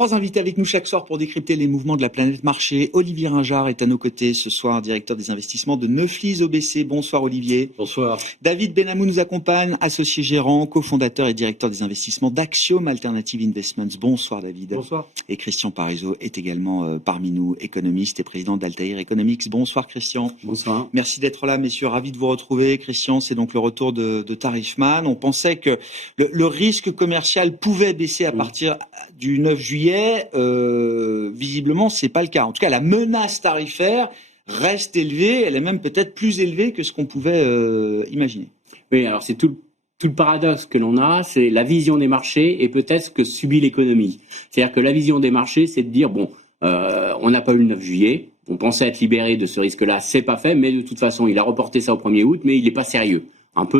3 invités avec nous chaque soir pour décrypter les mouvements de la planète marché. Olivier Ringard est à nos côtés ce soir, directeur des investissements de Neuflis OBC. Bonsoir Olivier. Bonsoir. David Benamou nous accompagne, associé gérant, cofondateur et directeur des investissements d'Axiom Alternative Investments. Bonsoir David. Bonsoir. Et Christian Parizeau est également parmi nous, économiste et président d'Altair Economics. Bonsoir Christian. Bonsoir. Merci d'être là messieurs, ravi de vous retrouver. Christian, c'est donc le retour de Tarifman. On pensait que le risque commercial pouvait baisser à partir du 9 juillet. Visiblement, c'est pas le cas. En tout cas, la menace tarifaire reste élevée. Elle est même peut-être plus élevée que ce qu'on pouvait imaginer. Oui, alors c'est tout le paradoxe que l'on a, c'est la vision des marchés et peut-être ce que subit l'économie. C'est-à-dire que la vision des marchés, c'est de dire, on n'a pas eu le 9 juillet, on pensait être libéré de ce risque-là, c'est pas fait, mais de toute façon, il a reporté ça au 1er août, mais il n'est pas sérieux.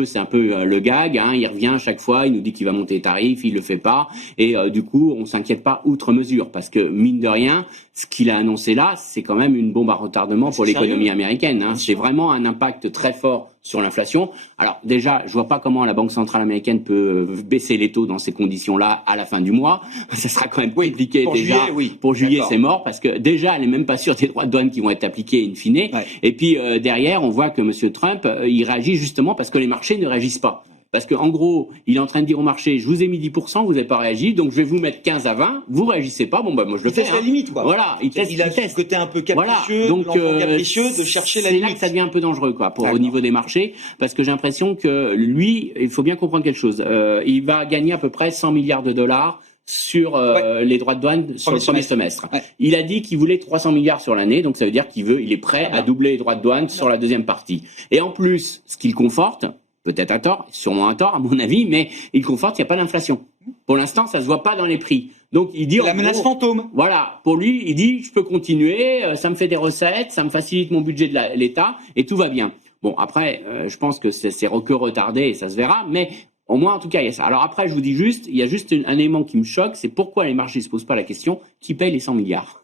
C'est un peu le gag, il revient à chaque fois, il nous dit qu'il va monter les tarifs, il le fait pas, et du coup, on s'inquiète pas outre mesure, parce que mine de rien, ce qu'il a annoncé là, c'est quand même une bombe à retardement pour l'économie américaine. C'est vraiment un impact très fort sur l'inflation. Alors déjà, je vois pas comment la Banque centrale américaine peut baisser les taux dans ces conditions-là à la fin du mois. Ça sera quand même compliqué déjà. Pour juillet, c'est mort parce que déjà, elle est même pas sûre des droits de douane qui vont être appliqués in fine. Ouais. Et puis derrière, on voit que M. Trump, il réagit justement parce que les marchés ne réagissent pas. Parce qu'en gros, il est en train de dire au marché, je vous ai mis 10%, vous n'avez pas réagi, donc je vais vous mettre 15 à 20, vous réagissez pas, moi je le fais. Il teste la limite, quoi. Voilà, il a ce côté un peu capricieux, donc, capricieux de chercher la limite. C'est là que ça devient un peu dangereux, quoi, au niveau des marchés, parce que j'ai l'impression que lui, il faut bien comprendre quelque chose, il va gagner à peu près 100 milliards de dollars sur les droits de douane sur le premier semestre. Ouais. Il a dit qu'il voulait 300 milliards sur l'année, donc ça veut dire qu'il est prêt à doubler les droits de douane sur la deuxième partie. Et en plus, ce qu'il conforte, peut-être à tort, sûrement à tort à mon avis, mais il conforte qu'il n'y a pas d'inflation. Pour l'instant, ça se voit pas dans les prix. Donc il dit la menace fantôme. Voilà, pour lui, il dit je peux continuer, ça me fait des recettes, ça me facilite mon budget de l'État et tout va bien. Bon, après, je pense que c'est que retardé et ça se verra, mais au moins en tout cas il y a ça. Alors après, je vous dis juste, il y a juste un élément qui me choque, c'est pourquoi les marchés se posent pas la question qui paye les 100 milliards.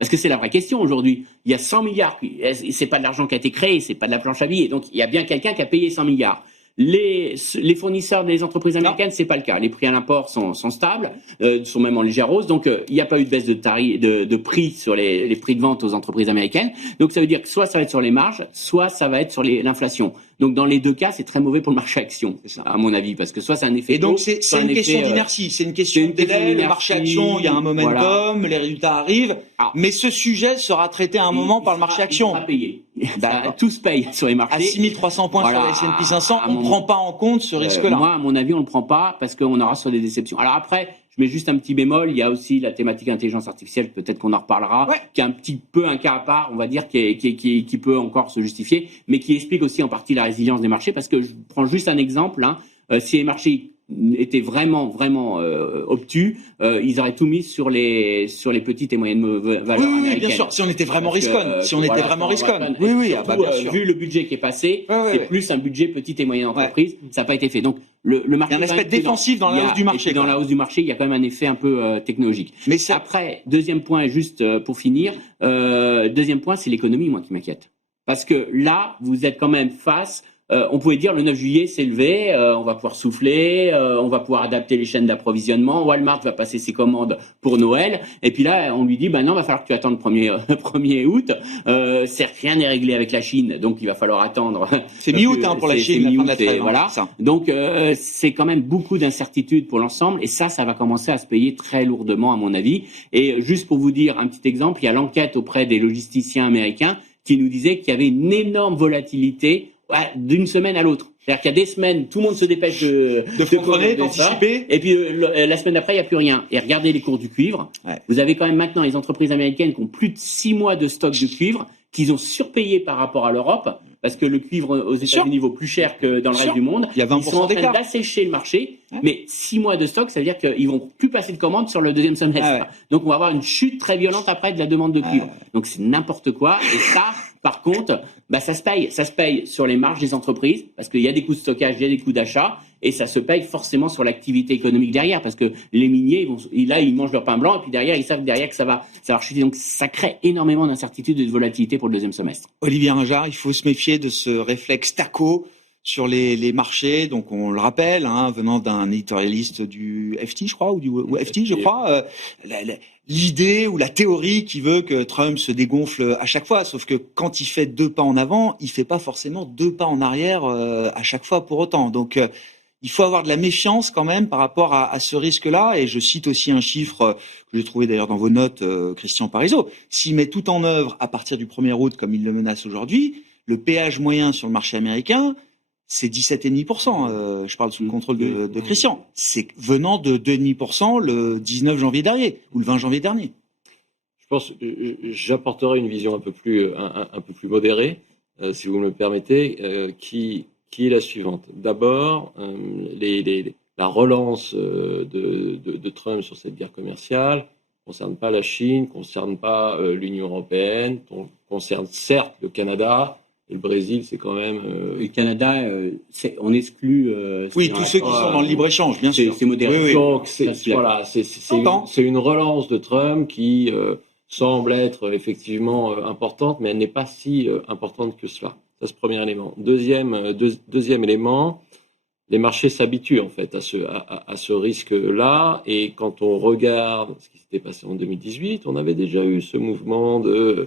Parce que c'est la vraie question aujourd'hui. Il y a 100 milliards, c'est pas de l'argent qui a été créé, c'est pas de la planche à billets, donc il y a bien quelqu'un qui a payé 100 milliards. Les fournisseurs des entreprises américaines, c'est pas le cas. Les prix à l'import sont stables, sont même en légère hausse. Donc, il n'y a pas eu de baisse de prix sur les prix de vente aux entreprises américaines. Donc, ça veut dire que soit ça va être sur les marges, soit ça va être sur l'inflation. Donc, dans les deux cas, c'est très mauvais pour le marché action, à mon avis, parce que soit c'est un effet. Et donc, c'est une question d'inertie, c'est une question de délai. Le marché action, il y a un momentum, les résultats arrivent. Mais ce sujet sera traité à un moment par le marché action. Il sera payé. Tout se paye sur les marchés. À 6300 points sur la S&P 500, on ne prend pas en compte ce risque-là. Moi, à mon avis, on ne le prend pas parce qu'on aura sur des déceptions. Alors après, je mets juste un petit bémol. Il y a aussi la thématique intelligence artificielle, peut-être qu'on en reparlera, qui est un petit peu un cas à part, on va dire, qui peut encore se justifier, mais qui explique aussi en partie la résilience des marchés. Parce que je prends juste un exemple. Si les marchés étaient vraiment obtus, ils auraient tout mis sur les petites et moyennes valeurs américaines. Oui, bien sûr. Si on était vraiment risquonne, Oui, bien sûr. Vu le budget qui est passé, c'est plus un budget petite et moyenne entreprise. Ça n'a pas été fait. Donc le marché. Il y a un aspect défensif dans la hausse du marché. Dans la hausse du marché, il y a quand même un effet un peu technologique. Mais après, deuxième point, juste pour finir, deuxième point, c'est l'économie, moi, qui m'inquiète. Parce que là, vous êtes quand même face. On pouvait dire le 9 juillet c'est levé, on va pouvoir souffler, on va pouvoir adapter les chaînes d'approvisionnement, Walmart va passer ses commandes pour Noël, et puis là on lui dit non, va falloir que tu attendes le 1er août, certes rien n'est réglé avec la Chine, donc il va falloir attendre. C'est mi-août pour la Chine, la fin de la trêve, voilà. Donc c'est quand même beaucoup d'incertitudes pour l'ensemble, et ça va commencer à se payer très lourdement à mon avis. Et juste pour vous dire un petit exemple, il y a l'enquête auprès des logisticiens américains qui nous disait qu'il y avait une énorme volatilité d'une semaine à l'autre. C'est-à-dire qu'il y a des semaines, tout le monde se dépêche de d'anticiper. Et puis la semaine d'après, il n'y a plus rien. Et regardez les cours du cuivre. Vous avez quand même maintenant les entreprises américaines qui ont plus de 6 mois de stock de cuivre, qu'ils ont surpayé par rapport à l'Europe, parce que le cuivre aux États-Unis vaut plus cher que dans le reste du monde. Il y a 20% Ils sont en train d'assécher le marché, mais 6 mois de stock, ça veut dire qu'ils vont plus passer de commandes sur le deuxième semestre. Donc on va avoir une chute très violente après de la demande de cuivre. Donc c'est n'importe quoi. Et ça, par contre, ça se paye sur les marges des entreprises, parce qu'il y a des coûts de stockage, il y a des coûts d'achat, et ça se paye forcément sur l'activité économique derrière, parce que les miniers, ils mangent leur pain blanc, et puis derrière, ils savent que ça va chuter. Donc ça crée énormément d'incertitudes et de volatilité pour le deuxième semestre. Olivier Ringard, il faut se méfier de ce réflexe TACO sur les marchés. Donc, on le rappelle, venant d'un éditorialiste du FT, je crois, ou FT, je crois, l'idée ou la théorie qui veut que Trump se dégonfle à chaque fois. Sauf que quand il fait 2 pas en avant, il fait pas forcément 2 pas en arrière à chaque fois pour autant. Donc, il faut avoir de la méfiance quand même par rapport à ce risque-là. Et je cite aussi un chiffre que j'ai trouvé d'ailleurs dans vos notes, Christian Parizeau. S'il met tout en œuvre à partir du 1er août, comme il le menace aujourd'hui, le péage moyen sur le marché américain, c'est 17,5%. Je parle sous le contrôle de Christian. C'est venant de 2,5% le 19 janvier dernier ou le 20 janvier dernier. Je pense que j'apporterai une vision un peu plus modérée, si vous me le permettez, qui est la suivante. D'abord, la relance de Trump sur cette guerre commerciale ne concerne pas la Chine, ne concerne pas l'Union européenne, concerne certes le Canada. Et le Brésil, c'est quand même. Le Canada, on exclut. Oui, tous ceux qui sont dans le libre-échange, bien sûr. C'est modéré. Oui. Donc, c'est une relance de Trump qui semble être effectivement importante, mais elle n'est pas si importante que cela. Ça, c'est le premier élément. Deuxième élément, les marchés s'habituent en fait à ce risque-là. Et quand on regarde ce qui s'était passé en 2018, on avait déjà eu ce mouvement de.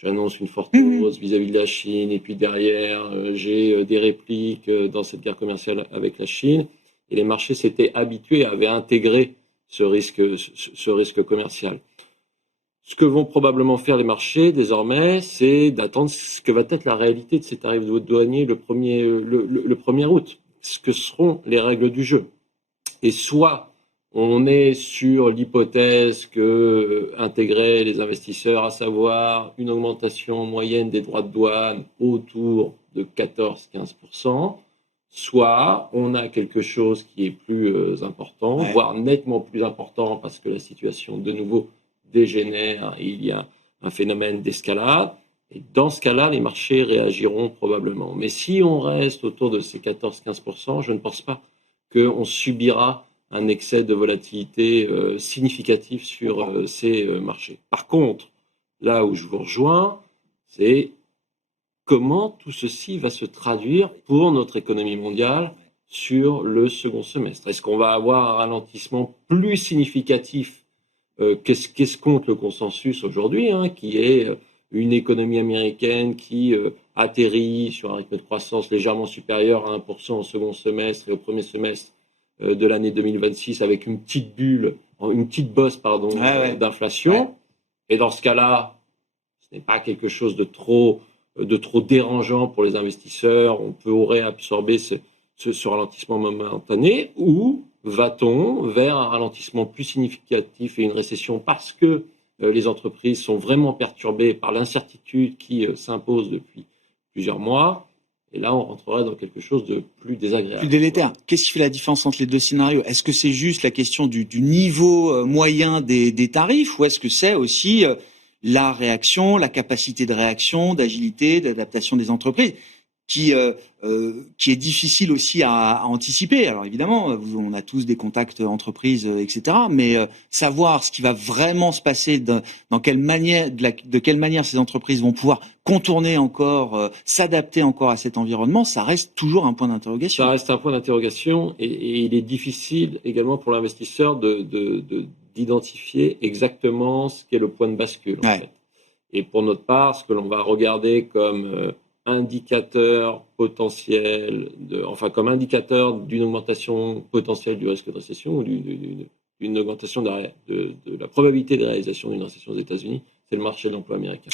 J'annonce une forte hausse vis-à-vis de la Chine, et puis derrière, j'ai des répliques dans cette guerre commerciale avec la Chine. Et les marchés s'étaient habitués, avaient intégré ce risque commercial. Ce que vont probablement faire les marchés désormais, c'est d'attendre ce que va être la réalité de ces tarifs douaniers le 1er août. Ce que seront les règles du jeu. Et soit on est sur l'hypothèse que intégrer les investisseurs, à savoir une augmentation moyenne des droits de douane autour de 14-15%, soit on a quelque chose qui est plus important, voire nettement plus important parce que la situation de nouveau dégénère et il y a un phénomène d'escalade. Et dans ce cas-là, les marchés réagiront probablement. Mais si on reste autour de ces 14-15%, je ne pense pas qu'on subira un excès de volatilité significatif sur ces marchés. Par contre, là où je vous rejoins, c'est comment tout ceci va se traduire pour notre économie mondiale sur le second semestre. Est-ce qu'on va avoir un ralentissement plus significatif qu'escompte le consensus aujourd'hui, qui est une économie américaine qui atterrit sur un rythme de croissance légèrement supérieur à 1% au second semestre et au premier semestre de l'année 2026 avec une petite bosse d'inflation. Ouais. Et dans ce cas-là, ce n'est pas quelque chose de trop dérangeant pour les investisseurs. On pourrait absorber ce ralentissement momentané, ou va-t-on vers un ralentissement plus significatif et une récession parce que les entreprises sont vraiment perturbées par l'incertitude qui s'impose depuis plusieurs mois? Et là, on rentrerait dans quelque chose de plus désagréable. Plus délétère. Qu'est-ce qui fait la différence entre les deux scénarios? Est-ce que c'est juste la question du niveau moyen des tarifs, ou est-ce que c'est aussi la réaction, la capacité de réaction, d'agilité, d'adaptation des entreprises qui est difficile aussi à anticiper? Alors évidemment, on a tous des contacts entreprises, etc. Mais savoir ce qui va vraiment se passer, de quelle manière ces entreprises vont pouvoir contourner encore, s'adapter encore à cet environnement, ça reste toujours un point d'interrogation. Ça reste un point d'interrogation, et il est difficile également pour l'investisseur d'identifier exactement ce qu'est le point de bascule. En fait. Et pour notre part, ce que l'on va regarder comme indicateur potentiel, comme indicateur d'une augmentation potentielle du risque de récession ou d'une augmentation de la probabilité de réalisation d'une récession aux États-Unis, c'est le marché de l'emploi américain.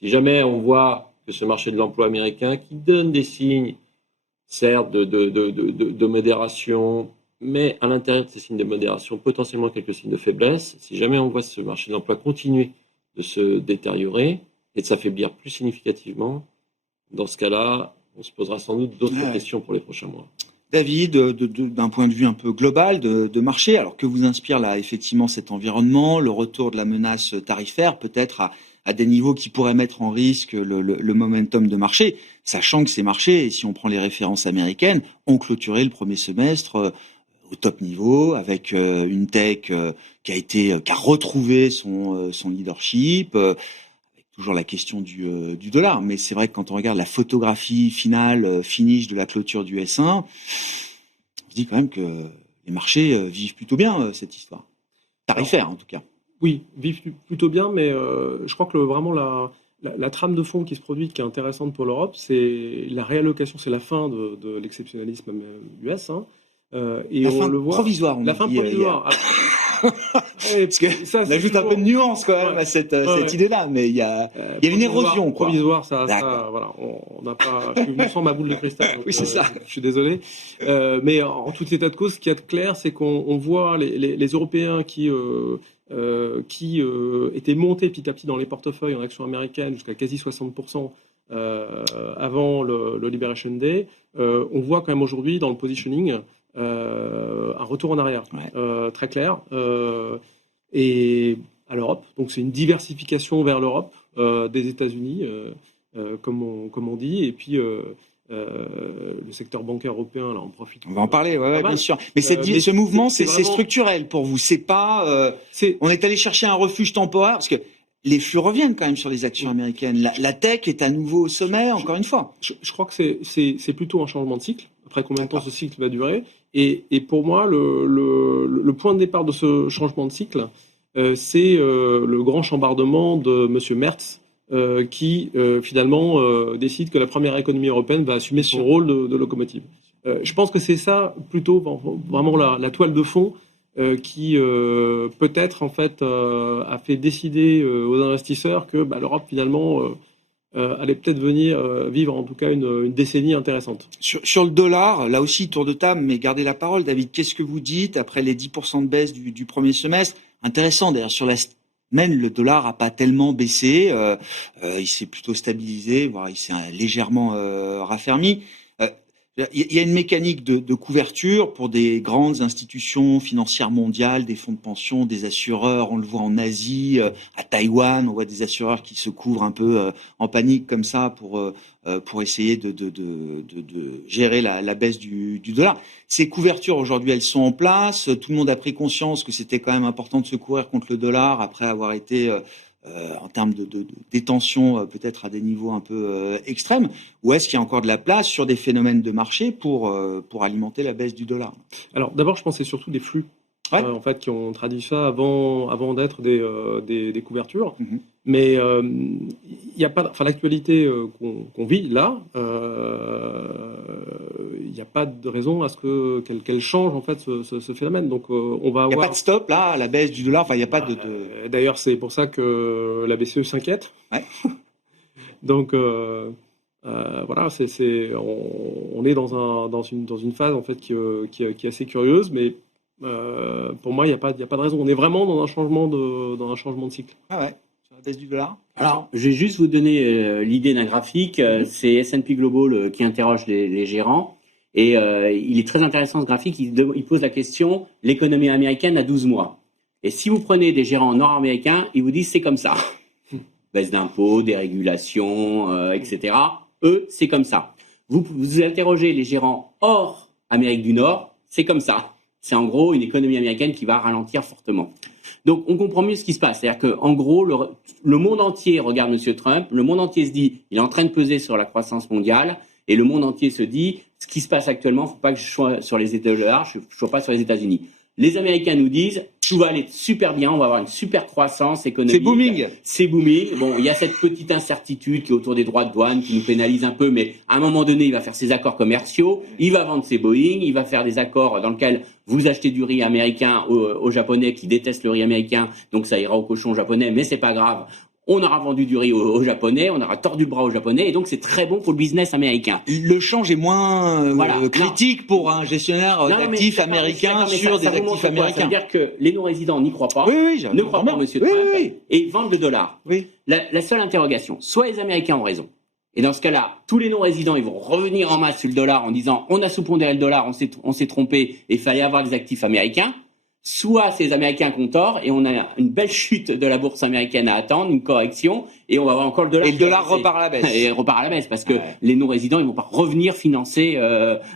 Si jamais on voit que ce marché de l'emploi américain, qui donne des signes, certes, de modération, mais à l'intérieur de ces signes de modération, potentiellement quelques signes de faiblesse, si jamais on voit ce marché de l'emploi continuer de se détériorer et de s'affaiblir plus significativement, dans ce cas-là, on se posera sans doute d'autres questions pour les prochains mois. David, d'un point de vue un peu global de marché, alors que vous inspire là effectivement cet environnement, le retour de la menace tarifaire, peut-être à des niveaux qui pourraient mettre en risque le momentum de marché, sachant que ces marchés, et si on prend les références américaines, ont clôturé le premier semestre au top niveau, avec une tech qui a retrouvé son leadership, toujours la question du dollar. Mais c'est vrai que quand on regarde la photographie finale, finish de la clôture du S1, je dis quand même que les marchés vivent plutôt bien cette histoire. Tarifaire, en tout cas. Oui, vivent plutôt bien, mais je crois que vraiment la trame de fond qui se produit, qui est intéressante pour l'Europe, c'est la réallocation, c'est la fin de l'exceptionnalisme US. Et la on fin le voit. provisoire, on La fin provisoire. Parce que ça, on ajoute un peu de nuance quand même à cette idée-là, mais il y a une érosion, quoi. Provisoire, ça voilà, on n'a pas. Je suis venu sans ma boule de cristal. Donc, oui, c'est ça. Je suis désolé, mais en tout état de cause, ce qui est clair, c'est qu'on voit les Européens qui étaient montés petit à petit dans les portefeuilles en actions américaines jusqu'à quasi 60% avant le Liberation Day. On voit quand même aujourd'hui dans le positioning un retour en arrière, très clair, et à l'Europe. Donc c'est une diversification vers l'Europe, des États-Unis, comme on dit, et puis le secteur bancaire européen, là, on profite. On va en parler, bien sûr. Mais ce mouvement, c'est structurel pour vous. C'est pas. On est allé chercher un refuge temporaire parce que les flux reviennent quand même sur les actions américaines. La tech est à nouveau au sommet, encore une fois. Je crois que c'est plutôt un changement de cycle. Après combien de temps ce cycle va durer? Et pour moi, le point de départ de ce changement de cycle, c'est le grand chambardement de M. Merz, qui finalement décide que la première économie européenne va assumer son rôle de locomotive. Je pense que c'est ça plutôt vraiment la toile de fond qui peut-être en fait a fait décider aux investisseurs que l'Europe finalement allait peut-être venir vivre en tout cas une décennie intéressante. Sur le dollar, là aussi tour de table, mais gardez la parole, David. Qu'est-ce que vous dites après les 10% de baisse du premier semestre? Intéressant d'ailleurs, sur la semaine, le dollar n'a pas tellement baissé, il s'est plutôt stabilisé, voire il s'est légèrement raffermi. Il y a une mécanique de couverture pour des grandes institutions financières mondiales, des fonds de pension, des assureurs. On le voit en Asie, à Taïwan, on voit des assureurs qui se couvrent un peu en panique comme ça pour essayer de gérer la baisse du dollar. Ces couvertures aujourd'hui, elles sont en place. Tout le monde a pris conscience que c'était quand même important de se couvrir contre le dollar après avoir été en termes de détention peut-être à des niveaux un peu extrêmes, ou est-ce qu'il y a encore de la place sur des phénomènes de marché pour alimenter la baisse du dollar? Alors d'abord, je pense que c'est surtout des flux en fait, qui ont traduit ça avant d'être des couvertures. Mm-hmm. Mais il n'y a pas, l'actualité qu'on vit là, il n'y a pas de raison à ce qu'elle change en fait ce phénomène. Donc on va avoir. Il n'y a pas de stop là, à la baisse du dollar. Il n'y a pas de. D'ailleurs, c'est pour ça que la BCE s'inquiète. Ouais. Donc voilà, on est dans une phase en fait qui est assez curieuse, mais pour moi, il n'y a pas de raison. On est vraiment dans un changement de cycle. Ah ouais. Baisse du dollar. Alors, je vais juste vous donner l'idée d'un graphique. C'est S&P Global qui interroge les gérants. Et il est très intéressant ce graphique. Il pose la question, l'économie américaine a 12 mois. Et si vous prenez des gérants nord-américains, ils vous disent c'est comme ça. Baisse d'impôts, dérégulation, etc. Eux, c'est comme ça. Vous interrogez les gérants hors Amérique du Nord, c'est comme ça. C'est en gros une économie américaine qui va ralentir fortement. Donc, on comprend mieux ce qui se passe. C'est-à-dire qu'en gros, le monde entier regarde M. Trump, le monde entier se dit, il est en train de peser sur la croissance mondiale, et le monde entier se dit, ce qui se passe actuellement, il ne faut pas que je sois sur les États-Unis, je ne sois pas sur les États-Unis. Les Américains nous disent, tout va aller super bien, on va avoir une super croissance économique. C'est booming. C'est booming. Bon, il y a cette petite incertitude qui est autour des droits de douane, qui nous pénalise un peu, mais à un moment donné, il va faire ses accords commerciaux, il va vendre ses Boeing, il va faire des accords dans lesquels vous achetez du riz américain aux Japonais qui détestent le riz américain, donc ça ira aux cochons japonais, mais c'est pas grave. On aura vendu du riz aux Japonais, on aura tordu le bras aux Japonais, et donc c'est très bon pour le business américain. Le change est moins critique pour un gestionnaire d'actifs américains sur des actifs américains. C'est-à-dire que les non-résidents n'y croient pas, ne croient pas M. Trump, et vendent le dollar. Oui. La seule interrogation, soit les Américains ont raison, et dans ce cas-là, tous les non-résidents ils vont revenir en masse sur le dollar en disant on a sous-pondéré le dollar, on s'est trompé, et il fallait avoir des actifs américains. soit c'est les Américains qui ont tort et on a une belle chute de la bourse américaine à attendre, une correction, et on va avoir encore le dollar. Et le dollar repart à la baisse. Et repart à la baisse parce que les non-résidents, ils vont pas revenir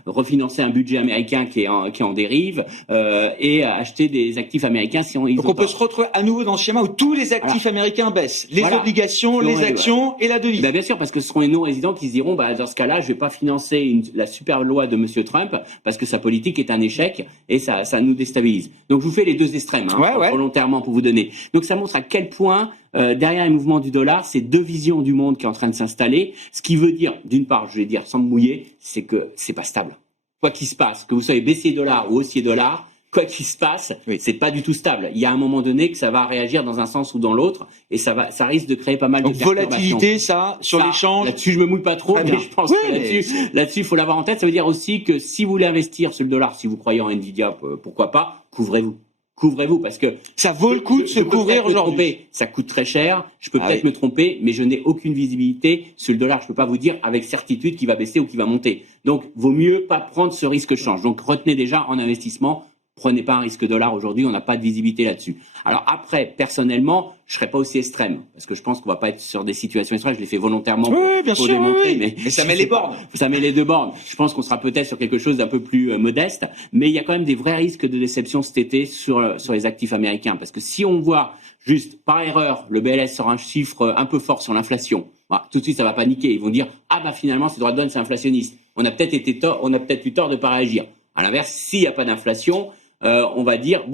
refinancer un budget américain qui est en dérive et acheter des actifs américains si ils Donc on peut se retrouver à nouveau dans ce schéma où tous les actifs américains baissent, les obligations, les actions et la devise. Bien sûr, parce que ce seront les non-résidents qui se diront, dans ce cas-là, je vais pas financer la super loi de Monsieur Trump parce que sa politique est un échec et ça nous déstabilise. Donc je vous fais les deux extrêmes, volontairement pour vous donner. Donc ça montre à quel point derrière les mouvements du dollar, c'est deux visions du monde qui est en train de s'installer. Ce qui veut dire, d'une part, je vais dire sans me mouiller, c'est que c'est pas stable. Quoi qu'il se passe, que vous soyez baissier dollar ou haussier dollar, quoi qu'il se passe, c'est pas du tout stable. Il y a un moment donné que ça va réagir dans un sens ou dans l'autre, et ça risque de créer pas mal de perturbations. Volatilité, sur l'échange. Là-dessus, je me mouille pas trop, mais je pense que là-dessus, il faut l'avoir en tête. Ça veut dire aussi que si vous voulez investir sur le dollar, si vous croyez en Nvidia, pourquoi pas, couvrez-vous parce que ça vaut le coup de se couvrir aujourd'hui. Ça coûte très cher. Je peux peut-être me tromper, mais je n'ai aucune visibilité sur le dollar. Je peux pas vous dire avec certitude qu'il va baisser ou qu'il va monter. Donc, vaut mieux pas prendre ce risque change. Donc, retenez déjà en investissement. Prenez pas un risque dollar aujourd'hui, on n'a pas de visibilité là-dessus. Alors après, personnellement, je serais pas aussi extrême, parce que je pense qu'on va pas être sur des situations extrêmes, je l'ai fait volontairement pour démontrer. Mais ça met les bornes. Ça met les deux bornes. Je pense qu'on sera peut-être sur quelque chose d'un peu plus modeste, mais il y a quand même des vrais risques de déception cet été sur les actifs américains, parce que si on voit juste par erreur le BLS sort un chiffre un peu fort sur l'inflation, tout de suite ça va paniquer. Ils vont dire finalement ces droits de douane c'est inflationniste. On a peut-être eu tort de pas réagir. À l'inverse, s'il n'y a pas d'inflation, on va dire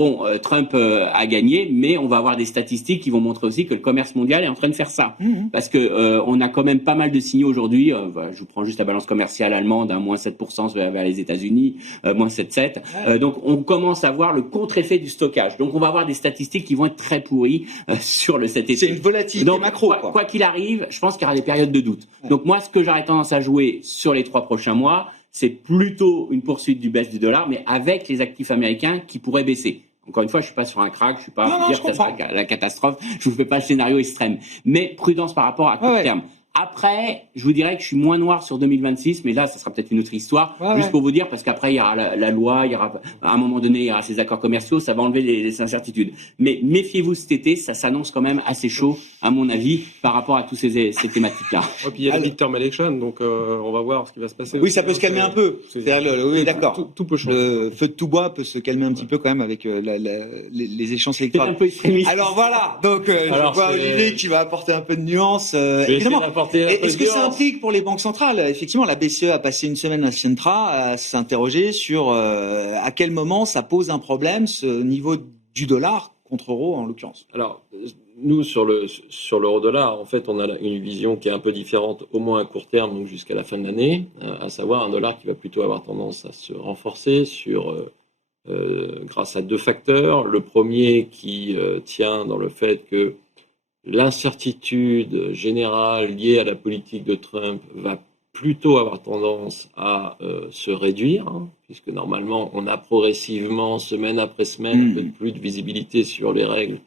Trump a gagné, mais on va avoir des statistiques qui vont montrer aussi que le commerce mondial est en train de faire ça, parce que on a quand même pas mal de signaux aujourd'hui. Je vous prends juste la balance commerciale allemande, moins 7% vers les États-Unis, moins 7,7. Donc on commence à voir le contre-effet du stockage. Donc on va avoir des statistiques qui vont être très pourries sur cet été. C'est une volatilité macro. Quoi qu'il arrive, je pense qu'il y aura des périodes de doute. Donc moi, ce que j'aurais tendance à jouer sur les 3 prochains mois, c'est plutôt une poursuite du baisse du dollar, mais avec les actifs américains qui pourraient baisser. Encore une fois, je suis pas sur un crack, je suis pas à dire que ça sera la catastrophe, je vous fais pas le scénario extrême. Mais prudence par rapport à court terme. Après, je vous dirais que je suis moins noir sur 2026, mais là, ça sera peut-être une autre histoire. Juste pour vous dire, parce qu'après, il y aura la loi, il y aura, à un moment donné, il y aura ces accords commerciaux, ça va enlever les incertitudes. Mais méfiez-vous cet été, ça s'annonce quand même assez chaud, à mon avis, par rapport à toutes ces thématiques-là. Et puis il y a la midterm election, donc on va voir ce qui va se passer. Oui, ça peut se calmer un peu. Oui, d'accord. Tout peut changer. Le feu de tout bois peut se calmer un petit peu quand même avec les échéances électorales. C'est un peu extrémiste. Alors voilà, donc je vois Olivier qui va apporter un peu de nuance. Évidemment. Est-ce que ça implique pour les banques centrales? Effectivement, la BCE a passé une semaine à Sintra à s'interroger sur à quel moment ça pose un problème, ce niveau du dollar contre euro en l'occurrence. Alors, nous, sur l'euro-dollar, en fait, on a une vision qui est un peu différente, au moins à court terme, donc jusqu'à la fin de l'année, à savoir un dollar qui va plutôt avoir tendance à se renforcer grâce à 2 facteurs. Le premier qui tient dans le fait que l'incertitude générale liée à la politique de Trump va plutôt avoir tendance à se réduire, puisque normalement on a progressivement, semaine après semaine, un peu plus de visibilité sur les règles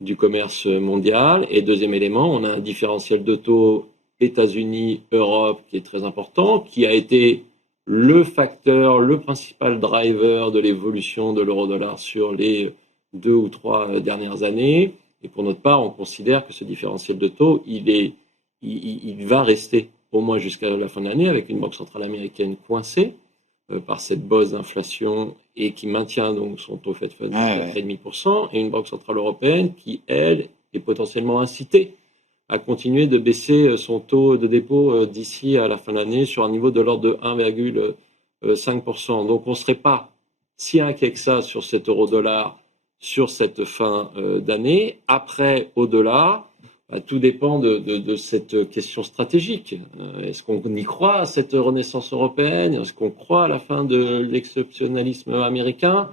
du commerce mondial. Et deuxième élément, on a un différentiel de taux États-Unis-Europe qui est très important, qui a été le principal driver de l'évolution de l'euro-dollar sur les 2 ou 3 dernières années. Et pour notre part, on considère que ce différentiel de taux, il va rester au moins jusqu'à la fin de l'année, avec une banque centrale américaine coincée par cette bosse d'inflation et qui maintient donc son taux Fed Funds à 4,5%, et une banque centrale européenne qui, elle, est potentiellement incitée à continuer de baisser son taux de dépôt d'ici à la fin de l'année sur un niveau de l'ordre de 1,5%. Donc on ne serait pas si inquiet que ça sur cet euro-dollar sur cette fin d'année. Après, au-delà, tout dépend de cette question stratégique. Est-ce qu'on y croit à cette renaissance européenne? Est-ce qu'on croit à la fin de l'exceptionnalisme américain?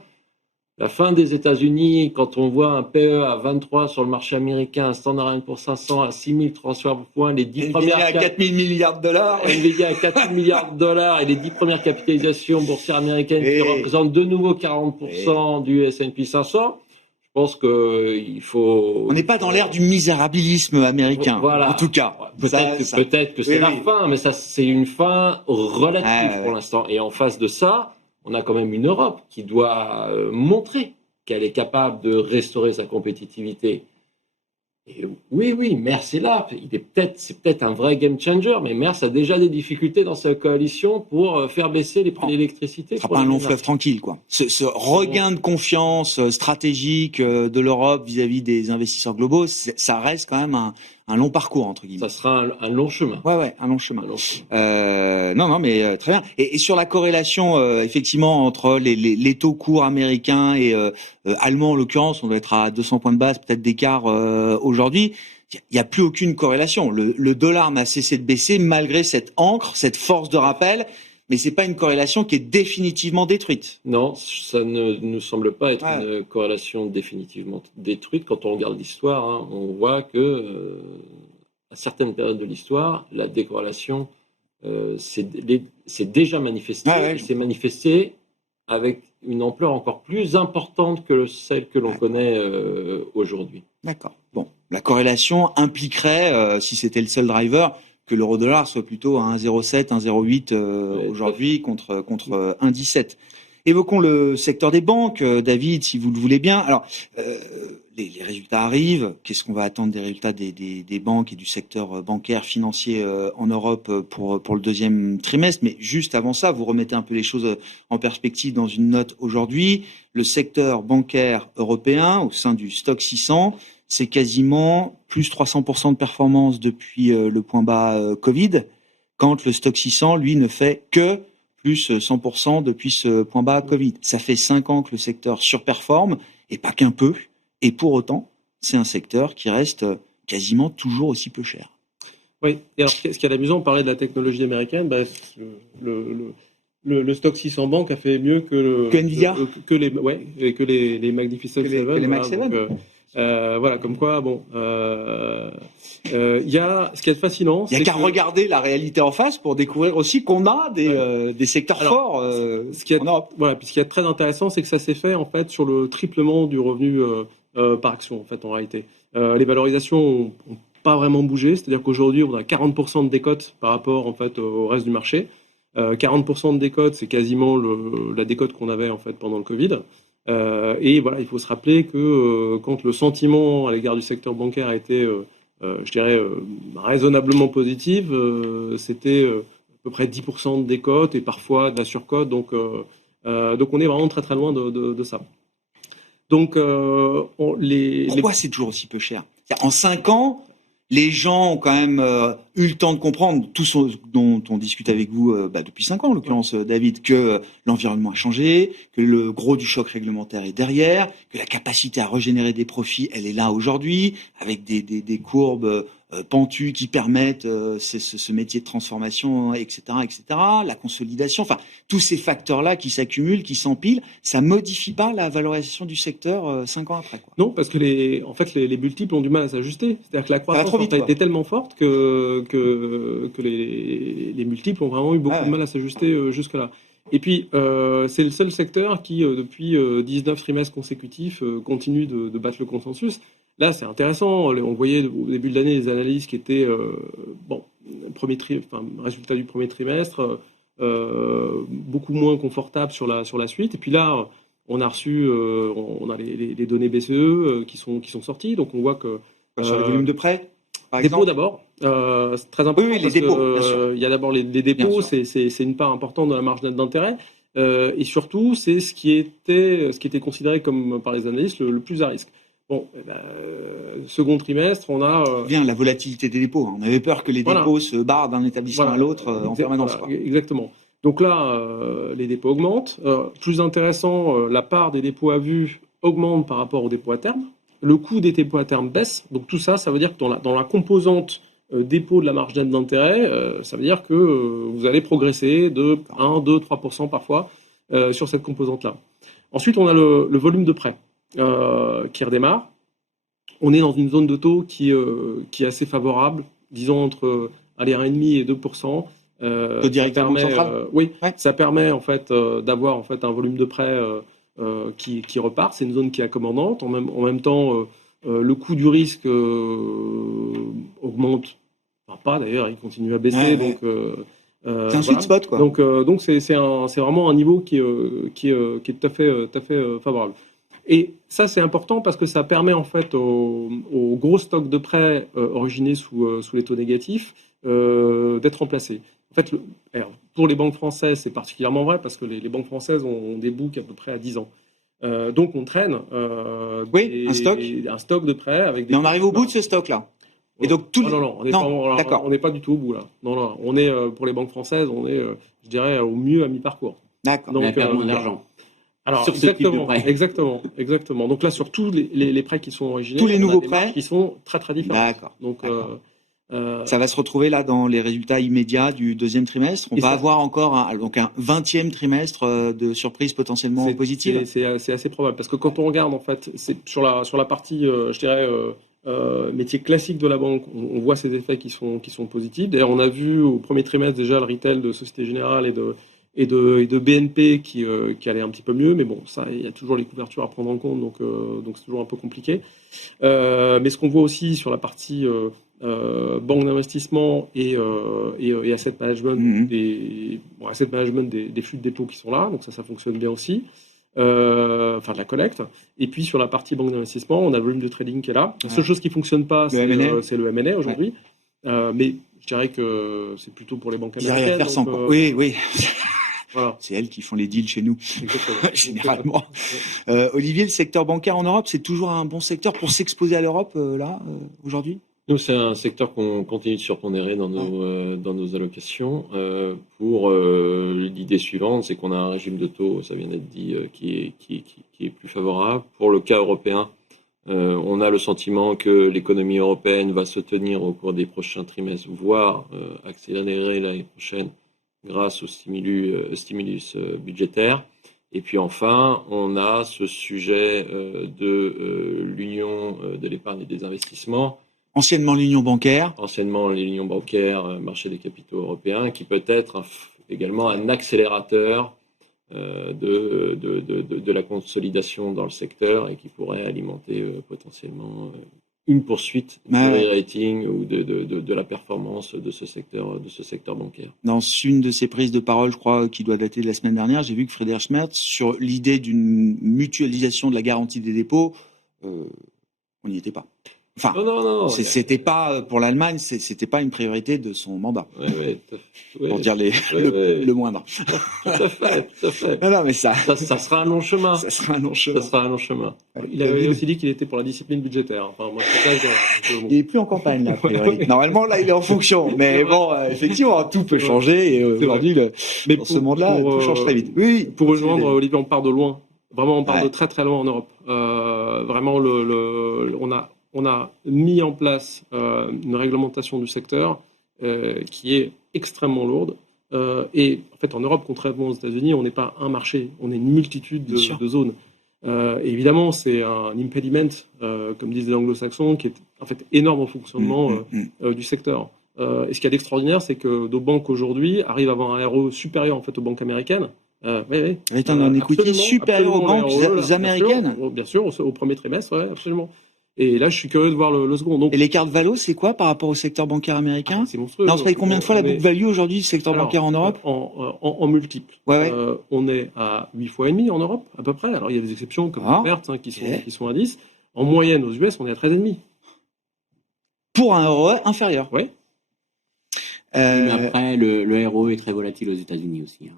La fin des États-Unis, quand on voit un PE à 23 sur le marché américain, un Standard & Poor's 500 à 6300 points, les 10 premières... à 4 000 milliards de dollars. Nvidia à 4 000 milliards de dollars et les 10 premières capitalisations boursières américaines qui représentent de nouveau 40% du S&P 500. Je pense qu'il faut... On n'est pas dans l'ère du misérabilisme américain, en tout cas. Peut-être que c'est la fin, mais ça, c'est une fin relative pour l'instant. Et en face de ça, on a quand même une Europe qui doit montrer qu'elle est capable de restaurer sa compétitivité. Et oui, Merz est là. C'est peut-être un vrai game changer, mais Merz a déjà des difficultés dans sa coalition pour faire baisser les prix d'électricité. Ce sera pas un long fleuve tranquille, quoi. Ce regain de confiance stratégique de l'Europe vis-à-vis des investisseurs globaux, ça reste quand même un long parcours, entre guillemets. Ça sera un long chemin. Ouais, un long chemin. Non, mais très bien. Et sur la corrélation, effectivement, entre les taux courts américains et allemands, en l'occurrence, on doit être à 200 points de base, peut-être d'écart aujourd'hui. Il n'y a plus aucune corrélation. Le dollar n'a cessé de baisser malgré cette ancre, cette force de rappel. Mais c'est pas une corrélation qui est définitivement détruite. Non, ça ne nous semble pas être une corrélation définitivement détruite. Quand on regarde l'histoire, on voit que à certaines périodes de l'histoire, la décorrélation s'est déjà manifestée. Elle s'est manifestée avec une ampleur encore plus importante que celle que l'on connaît aujourd'hui. D'accord. Bon, la corrélation impliquerait, si c'était le seul driver, que l'euro-dollar soit plutôt à 1,07, 1,08 aujourd'hui contre 1,17. Évoquons le secteur des banques, David, si vous le voulez bien. Alors, les résultats arrivent. Qu'est-ce qu'on va attendre des résultats des banques et du secteur bancaire financier en Europe pour le deuxième trimestre? Mais juste avant ça, vous remettez un peu les choses en perspective dans une note aujourd'hui. Le secteur bancaire européen, au sein du Stock 600, c'est quasiment plus 300% de performance depuis le point bas Covid, quand le Stock 600, lui, ne fait que plus 100% depuis ce point bas Covid. Ça fait 5 ans que le secteur surperforme, et pas qu'un peu, et pour autant, c'est un secteur qui reste quasiment toujours aussi peu cher. Oui, et alors ce qui est amusant, on parlait de la technologie américaine, le Stock 600 Bank a fait mieux que Nvidia, que les Magnificent Seven. Les Mag 7. Voilà, comme quoi, il y a ce qui est fascinant. Il n'y a qu'à regarder la réalité en face pour découvrir aussi qu'on a des secteurs forts en Europe. Voilà, puis ce qui est très intéressant, c'est que ça s'est fait en fait sur le triplement du revenu par action, en réalité. Les valorisations n'ont pas vraiment bougé, c'est-à-dire qu'aujourd'hui, on a 40% de décote par rapport au reste du marché. 40% de décote, c'est quasiment la décote qu'on avait pendant le Covid. Et voilà, il faut se rappeler que quand le sentiment à l'égard du secteur bancaire a été, raisonnablement positif, c'était à peu près 10% de décote et parfois de la surcote. Donc on est vraiment très très loin de ça. Donc pourquoi c'est toujours aussi peu cher? En 5 ans, les gens ont quand même eu le temps de comprendre, tout ce dont on discute avec vous depuis 5 ans, en l'occurrence, David, que l'environnement a changé, que le gros du choc réglementaire est derrière, que la capacité à régénérer des profits, elle est là aujourd'hui, avec des courbes pentues qui permettent ce métier de transformation, etc., la consolidation, tous ces facteurs-là qui s'accumulent, qui s'empilent, ça modifie pas la valorisation du secteur 5 ans après, quoi. Non, parce que les multiples ont du mal à s'ajuster. C'est-à-dire que la croissance a été tellement forte que les multiples ont vraiment eu beaucoup de mal à s'ajuster jusque-là. Et puis, c'est le seul secteur qui, depuis 19 trimestres consécutifs, continue de battre le consensus. Là, c'est intéressant. On voyait au début de l'année les analyses qui étaient résultat du premier trimestre, beaucoup moins confortables sur la suite. Et puis là, on a reçu, on a les données BCE qui sont sorties. Donc on voit que sur le volume de prêts, par dépôts exemple. d'abord, c'est très important. Oui, les dépôts. Bien sûr. Il y a d'abord les dépôts, c'est une part importante de la marge nette d'intérêt. Et surtout, c'est ce qui était considéré comme par les analystes le plus à risque. Bon, second trimestre, on a la volatilité des dépôts. On avait peur que les dépôts se barrent d'un établissement à l'autre en permanence. Exactement. Donc là, les dépôts augmentent. Plus intéressant, la part des dépôts à vue augmente par rapport aux dépôts à terme. Le coût des dépôts à terme baisse. Donc tout ça, ça veut dire que dans la composante dépôt de la marge nette d'intérêt, ça veut dire que vous allez progresser de 1, 2, 3% parfois sur cette composante-là. Ensuite, on a le volume de prêt qui redémarre. On est dans une zone de taux qui est assez favorable, disons entre 1,5 et 2%. Ça permet d'avoir un volume de prêt qui repart. C'est une zone qui est accommodante. En même temps, le coût du risque augmente. Enfin, pas d'ailleurs, il continue à baisser. Donc c'est un sweet spot, quoi. Donc c'est vraiment un niveau qui est tout à fait favorable. Et ça, c'est important parce que ça permet en fait aux gros stocks de prêts originés sous les taux négatifs d'être remplacés. En fait, pour les banques françaises, c'est particulièrement vrai parce que les banques françaises ont des books à peu près à 10 ans. Donc on traîne un stock de prêts avec des. Mais on arrive au bout de ce stock-là. Et donc non, on n'est pas du tout au bout là. Non, on est pour les banques françaises, on est, je dirais, au mieux à mi-parcours. D'accord. Donc, on a perdu moins d'argent. Alors sur ce type de prêt. Exactement. Donc là, sur tous les prêts qui sont originés, tous les nouveaux prêts qui sont très très différents. D'accord. Donc ça va se retrouver là dans les résultats immédiats du deuxième trimestre. On va avoir encore un 20e trimestre de surprises potentiellement positives. C'est assez probable parce que quand on regarde en fait, c'est sur la partie, je dirais. Métier classique de la banque, on voit ces effets qui sont positifs. D'ailleurs, on a vu au premier trimestre déjà le retail de Société Générale et de BNP qui allait un petit peu mieux, mais bon, ça, il y a toujours les couvertures à prendre en compte, donc c'est toujours un peu compliqué. Mais ce qu'on voit aussi sur la partie banque d'investissement et asset management, asset management des flux de dépôt qui sont là, donc ça fonctionne bien aussi. De la collecte. Et puis sur la partie banque d'investissement, on a le volume de trading qui est là. La seule chose qui ne fonctionne pas, c'est le M&A aujourd'hui. Mais je dirais que c'est plutôt pour les banques américaines. Faire sans quoi. Oui. Voilà. C'est elles qui font les deals chez nous, généralement. Olivier, le secteur bancaire en Europe, c'est toujours un bon secteur pour s'exposer à l'Europe, aujourd'hui ? Nous, c'est un secteur qu'on continue de surpondérer dans nos allocations pour l'idée suivante, c'est qu'on a un régime de taux, ça vient d'être dit, qui est plus favorable. Pour le cas européen, on a le sentiment que l'économie européenne va se tenir au cours des prochains trimestres, voire accélérer l'année prochaine grâce au stimulus budgétaire. Et puis enfin, on a ce sujet de l'union de l'épargne et des investissements. Anciennement l'union bancaire. Anciennement l'union bancaire, marché des capitaux européens, qui peut être également un accélérateur de la consolidation dans le secteur et qui pourrait alimenter potentiellement une poursuite du rating ou de la performance de ce secteur bancaire. Dans une de ses prises de parole, je crois, qui doit dater de la semaine dernière, j'ai vu que Friedrich Merz, sur l'idée d'une mutualisation de la garantie des dépôts, on n'y était pas. Enfin, non. C'était pas pour l'Allemagne, c'était pas une priorité de son mandat. Pour dire le moindre. Tout à fait. Non, mais ça sera un long chemin. Ça sera un long chemin. Il avait aussi dit qu'il était pour la discipline budgétaire. Enfin, moi, il est plus en campagne là, a priori. Normalement, là, il est en fonction. Mais bon, effectivement, tout peut changer. Et aujourd'hui, dans ce monde-là, tout change très vite. Oui. Pour rejoindre Olivier, on part de loin. Vraiment, on part de très très loin en Europe. Vraiment, on a mis en place une réglementation du secteur qui est extrêmement lourde. Et en fait, en Europe, contrairement aux États-Unis, on n'est pas un marché, on est une multitude de zones. Évidemment, c'est un impediment, comme disent les anglo-saxons, qui est en fait énorme au fonctionnement du secteur. Et ce qu'il y a d'extraordinaire, c'est que nos banques aujourd'hui arrivent à avoir un ROE supérieur en fait aux banques américaines. Étant un equity supérieur aux banques américaines. Bien sûr, au premier trimestre, absolument. Et là, je suis curieux de voir le second. Donc, et l'écart de valo, c'est quoi par rapport au secteur bancaire américain ? C'est monstrueux. Non, c'est combien de fois la book value aujourd'hui du secteur bancaire en Europe ? En multiple. On est à 8 fois et demi en Europe, à peu près. Alors, il y a des exceptions comme Hertz qui sont à 10. En moyenne, aux US, on est à 13,5. Pour un ROE inférieur. Oui. Mais après, le ROE est très volatile aux États-Unis aussi.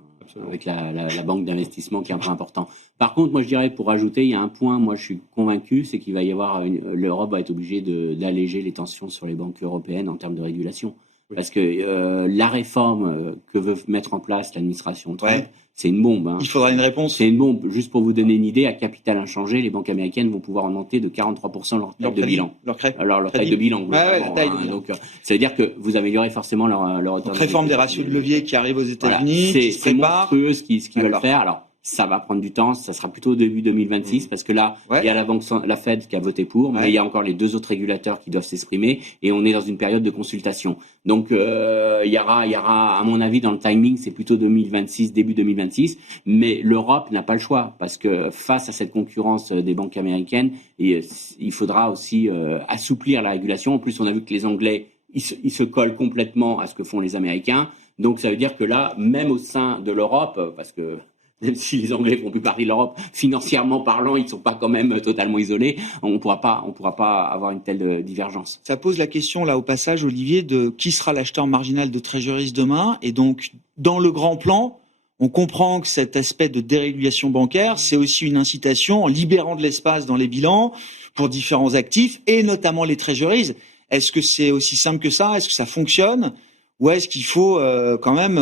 Avec la banque d'investissement qui est un point important. Par contre, moi je dirais, pour ajouter, il y a un point, moi je suis convaincu, c'est qu'il va y avoir l'Europe va être obligée d'alléger les tensions sur les banques européennes en termes de régulation. Parce que la réforme que veut mettre en place l'administration Trump, c'est une bombe. Il faudra une réponse. C'est une bombe. Juste pour vous donner une idée, à capital inchangé, les banques américaines vont pouvoir augmenter de 43% leur taille de bilan. Leur taille de bilan. Donc, ça veut dire que vous améliorez forcément leur donc, réforme des ratios de levier qui arrivent aux États-Unis. C'est monstrueux ce qu'ils veulent faire. Alors, ça va prendre du temps, ça sera plutôt au début 2026 parce que là, il y a la Fed qui a voté pour, mais il y a encore les deux autres régulateurs qui doivent s'exprimer et on est dans une période de consultation. Donc, il y aura, à mon avis, dans le timing, c'est plutôt 2026, début 2026, mais l'Europe n'a pas le choix parce que face à cette concurrence des banques américaines, il faudra aussi assouplir la régulation. En plus, on a vu que les Anglais, ils se collent complètement à ce que font les Américains. Donc, ça veut dire que là, même au sein de l'Europe, parce que même si les Anglais font plus partie de l'Europe, financièrement parlant, ils ne sont pas quand même totalement isolés. On pourra pas avoir une telle divergence. Ça pose la question, là, au passage, Olivier, de qui sera l'acheteur marginal de Treasuries demain. Et donc, dans le grand plan, on comprend que cet aspect de dérégulation bancaire, c'est aussi une incitation en libérant de l'espace dans les bilans pour différents actifs, et notamment les Treasuries. Est-ce que c'est aussi simple que ça? Est-ce que ça fonctionne? Ou est-ce qu'il faut quand même,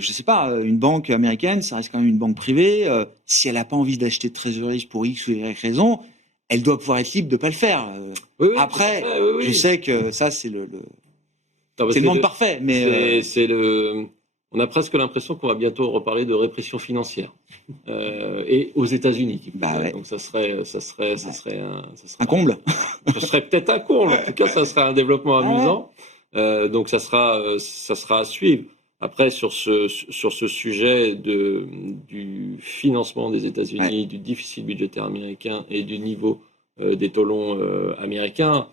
je sais pas, une banque américaine, ça reste quand même une banque privée. Si elle n'a pas envie d'acheter de Treasuries pour X ou Y raison, elle doit pouvoir être libre de pas le faire. Oui, Après, oui. je sais que ça c'est le c'est le monde parfait, mais on a presque l'impression qu'on va bientôt reparler de répression financière et aux États-Unis. Ouais. Donc ça serait un comble. Ce serait peut-être un comble. En tout cas, ça serait un développement amusant. Donc ça sera à suivre. Après, sur ce sujet du financement des États-Unis, du déficit budgétaire américain et du niveau des taux longs américains,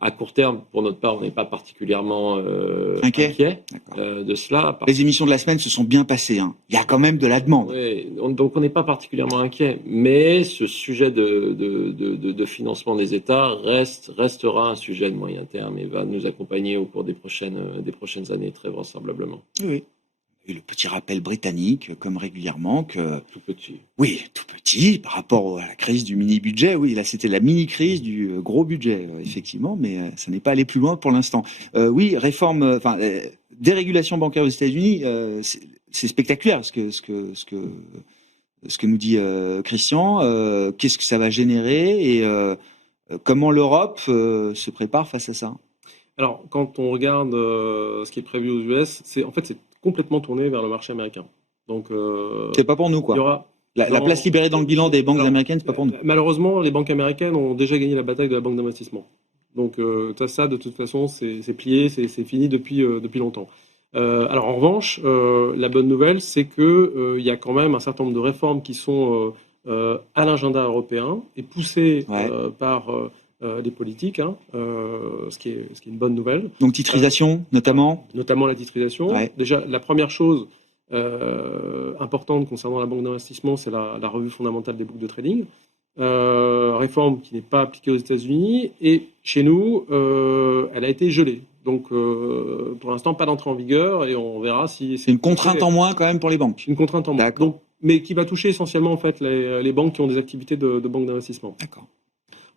à court terme, pour notre part, on n'est pas particulièrement inquiet de cela. Les émissions de la semaine se sont bien passées. Hein. Il y a quand même de la demande. Oui, donc on n'est pas particulièrement inquiet. Mais ce sujet de financement des États restera un sujet de moyen terme et va nous accompagner au cours des prochaines années, très vraisemblablement. Oui. Et le petit rappel britannique, comme régulièrement, que... Tout petit. Oui, tout petit, par rapport à la crise du mini-budget. Oui, là, c'était la mini-crise du gros budget, effectivement, mais ça n'est pas allé plus loin pour l'instant. Oui, dérégulation bancaire aux États-Unis, c'est spectaculaire ce que nous dit Christian. Qu'est-ce que ça va générer et comment l'Europe se prépare face à ça? Alors, quand on regarde ce qui est prévu aux US, c'est complètement tourné vers le marché américain. Donc, c'est pas pour nous, quoi. Il y aura la place libérée dans le bilan des banques américaines, c'est pas pour nous. Malheureusement, les banques américaines ont déjà gagné la bataille de la banque d'investissement. Donc, ça, de toute façon, c'est plié, c'est fini depuis longtemps. Alors, en revanche, la bonne nouvelle, c'est que il y a quand même un certain nombre de réformes qui sont à l'agenda européen et poussées par les politiques, ce qui est une bonne nouvelle. Donc titrisation, notamment la titrisation. Ouais. Déjà, la première chose importante concernant la banque d'investissement, c'est la revue fondamentale des boucles de trading. Réforme qui n'est pas appliquée aux États-Unis et chez nous, elle a été gelée. Donc, pour l'instant, pas d'entrée en vigueur et on verra si... C'est une contrainte en moins quand même pour les banques. Une contrainte en moins. Donc, mais qui va toucher essentiellement en fait les banques qui ont des activités de banque d'investissement. D'accord.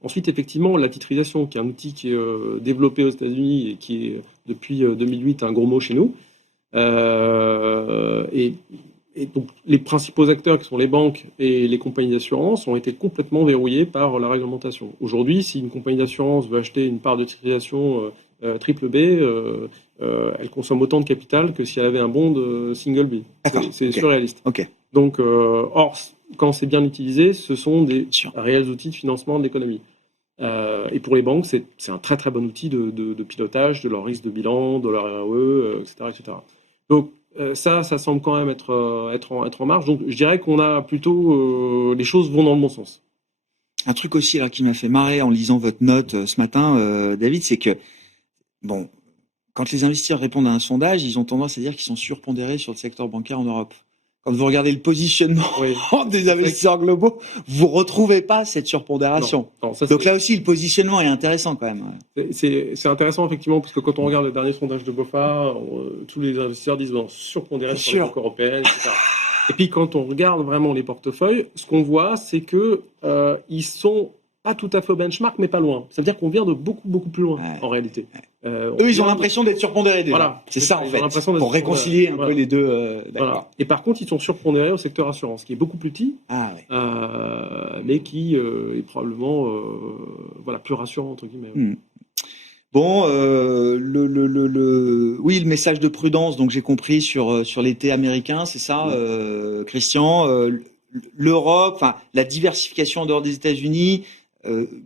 Ensuite, effectivement, la titrisation, qui est un outil qui est développé aux États-Unis et qui est depuis 2008 un gros mot chez nous. Et donc, les principaux acteurs qui sont les banques et les compagnies d'assurance ont été complètement verrouillés par la réglementation. Aujourd'hui, si une compagnie d'assurance veut acheter une part de titrisation triple B, elle consomme autant de capital que si elle avait un bond single B. C'est surréaliste. Okay. Donc, or, quand c'est bien utilisé, ce sont des réels outils de financement de l'économie. Et pour les banques, c'est un très très bon outil de pilotage de leur risque de bilan, de leur ROE, etc., etc. Donc ça semble quand même être en marche. Donc je dirais qu'on a plutôt les choses vont dans le bon sens. Un truc aussi là qui m'a fait marrer en lisant votre note ce matin, David, c'est que bon, quand les investisseurs répondent à un sondage, ils ont tendance à dire qu'ils sont surpondérés sur le secteur bancaire en Europe. Quand vous regardez le positionnement des investisseurs globaux, vous retrouvez pas cette surpondération. Non, donc là aussi, le positionnement est intéressant quand même. C'est intéressant effectivement parce que quand on regarde le dernier sondage de BofA, tous les investisseurs disent surpondérés sur les banques européennes, etc. Et puis quand on regarde vraiment les portefeuilles, ce qu'on voit, c'est que ils sont pas tout à fait au benchmark, mais pas loin. Ça veut dire qu'on vient de beaucoup, beaucoup plus loin, en réalité. Eux, ils ont l'impression d'être surpondérés déjà. Voilà. C'est ça, en fait, pour réconcilier un peu les deux. Voilà. Et par contre, ils sont surpondérés au secteur assurance, qui est beaucoup plus petit, mais qui est probablement plus rassurant, entre guillemets. Bon, oui, le message de prudence, donc j'ai compris sur l'été américain, c'est ça, Christian. L'Europe, la diversification en dehors des États-Unis,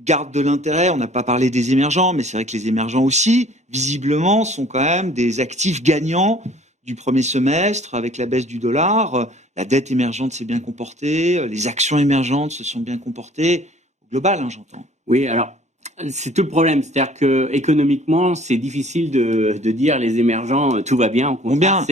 garde de l'intérêt. On n'a pas parlé des émergents, mais c'est vrai que les émergents aussi, visiblement, sont quand même des actifs gagnants du premier semestre avec la baisse du dollar. La dette émergente s'est bien comportée, les actions émergentes se sont bien comportées. Au global, j'entends. Oui, alors c'est tout le problème, c'est-à-dire que économiquement, c'est difficile de dire les émergents tout va bien. Au contraire,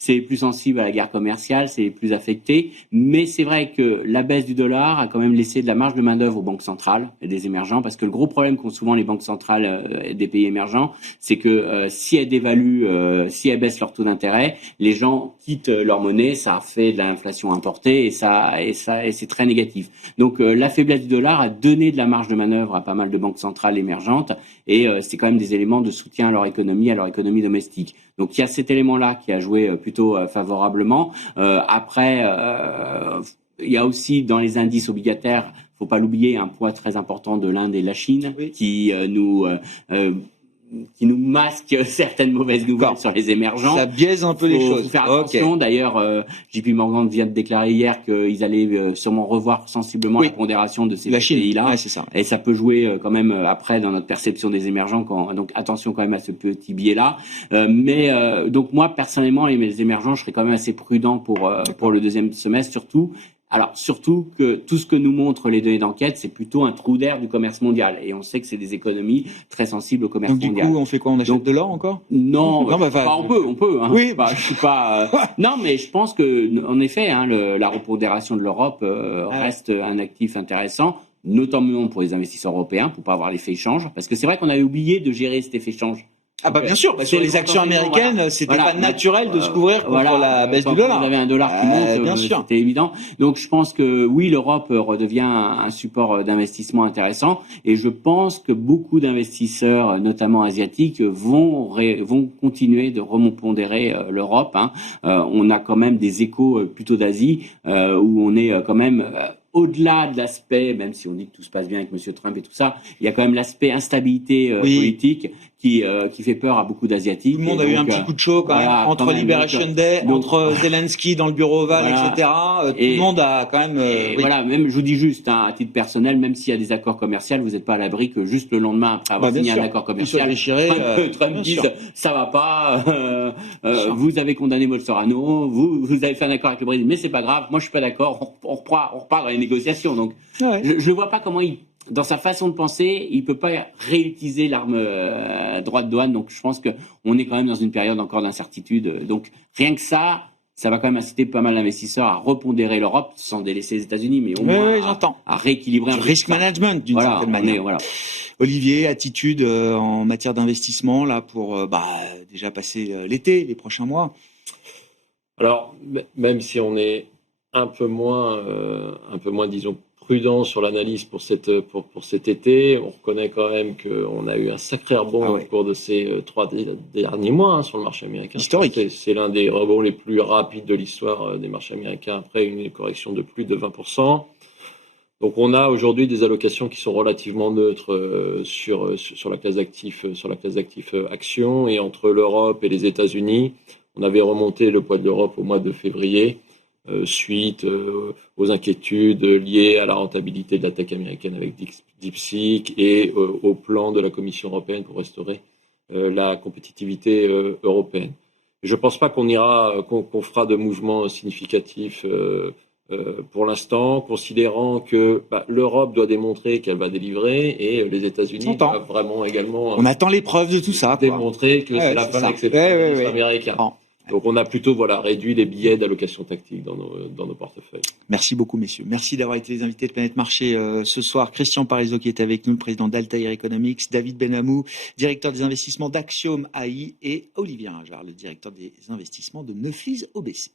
c'est les plus sensibles à la guerre commerciale, c'est les plus affectés. Mais c'est vrai que la baisse du dollar a quand même laissé de la marge de main-d'œuvre aux banques centrales et des émergents, parce que le gros problème qu'ont souvent les banques centrales des pays émergents, c'est que si elles dévaluent, si elles baissent leur taux d'intérêt, les gens quittent leur monnaie, ça fait de l'inflation importée et c'est très négatif. Donc la faiblesse du dollar a donné de la marge de manœuvre à pas mal de banques centrales émergentes et c'est quand même des éléments de soutien à leur économie domestique. Donc il y a cet élément-là qui a joué plutôt favorablement. Après, il y a aussi dans les indices obligataires, faut pas l'oublier, un poids très important de l'Inde et de la Chine qui nous masque certaines mauvaises nouvelles sur les émergents. Ça biaise un peu les choses. Faut faire attention. D'ailleurs, JP Morgan vient de déclarer hier qu'ils allaient sûrement revoir sensiblement la pondération de ces pays-là. Ouais, c'est ça. Et ça peut jouer quand même après dans notre perception des émergents. Donc attention quand même à ce petit biais-là. Donc moi personnellement, les émergents, je serais quand même assez prudent pour le deuxième semestre, surtout que tout ce que nous montrent les données d'enquête, c'est plutôt un trou d'air du commerce mondial. Et on sait que c'est des économies très sensibles au commerce mondial. Donc du coup, on fait quoi? On achète de l'or encore? Non, on peut. Hein. Oui. Je suis pas. Non, mais je pense que, en effet, la repondération de l'Europe reste un actif intéressant, notamment pour les investisseurs européens, pour pas avoir l'effet échange. Parce que c'est vrai qu'on avait oublié de gérer cet effet échange. Ah bah bien sûr, sur les actions américaines, c'était pas naturel de se couvrir contre la baisse du dollar. Vous avez un dollar qui monte, bien sûr. C'était évident. Donc je pense que oui, l'Europe redevient un support d'investissement intéressant, et je pense que beaucoup d'investisseurs, notamment asiatiques, vont continuer de repondérer l'Europe. On a quand même des échos plutôt d'Asie où on est quand même au-delà de l'aspect, même si on dit que tout se passe bien avec M. Trump et tout ça, il y a quand même l'aspect instabilité politique qui fait peur à beaucoup d'Asiatiques. Tout le monde a eu un petit coup de chaud quand même, entre Liberation Day, entre Zelensky dans le bureau ovale, etc. Tout le monde a quand même... Voilà, même je vous dis juste, à titre personnel, même s'il y a des accords commerciaux, vous n'êtes pas à l'abri que juste le lendemain, après avoir signé un accord commercial, Trump dise ça va pas, vous avez condamné Bolsonaro, vous avez fait un accord avec le Brésil, mais c'est pas grave, moi je suis pas d'accord, on repart dans les négociations. Donc je ne vois pas comment dans sa façon de penser, il peut pas réutiliser l'arme droit de douane. Donc je pense que on est quand même dans une période encore d'incertitude. Donc rien que ça va quand même inciter pas mal d'investisseurs à repondérer l'Europe sans délaisser les États-Unis, mais au moins à rééquilibrer un peu. Risk management d'une certaine manière. Olivier, attitude en matière d'investissement là pour déjà passer l'été, les prochains mois. Alors même si on est un peu moins disons prudent sur l'analyse pour cet été, on reconnaît quand même qu'on a eu un sacré rebond au cours de ces 3 derniers mois sur le marché américain. Historique. C'est l'un des rebonds les plus rapides de l'histoire des marchés américains après une correction de plus de 20%. Donc on a aujourd'hui des allocations qui sont relativement neutres sur la classe d'actifs actions, et entre l'Europe et les États-Unis, on avait remonté le poids de l'Europe au mois de février. Suite aux inquiétudes liées à la rentabilité de la tech américaine avec DeepSeek et au plan de la Commission européenne pour restaurer la compétitivité européenne. Je ne pense pas qu'on fera de mouvements significatifs pour l'instant, considérant que l'Europe doit démontrer qu'elle va délivrer et les États-Unis doivent vraiment également. On attend les preuves de tout ça. Démontrer que c'est la fin d'exception américain. Donc on a plutôt réduit les billets d'allocation tactique dans nos portefeuilles. Merci beaucoup messieurs. Merci d'avoir été les invités de Planète Marché ce soir. Christian Parizeau qui est avec nous, le président d'Altair Economics, David Benhamou, directeur des investissements d'Axiom AI, et Olivier Ringard, le directeur des investissements de Neuflize OBC.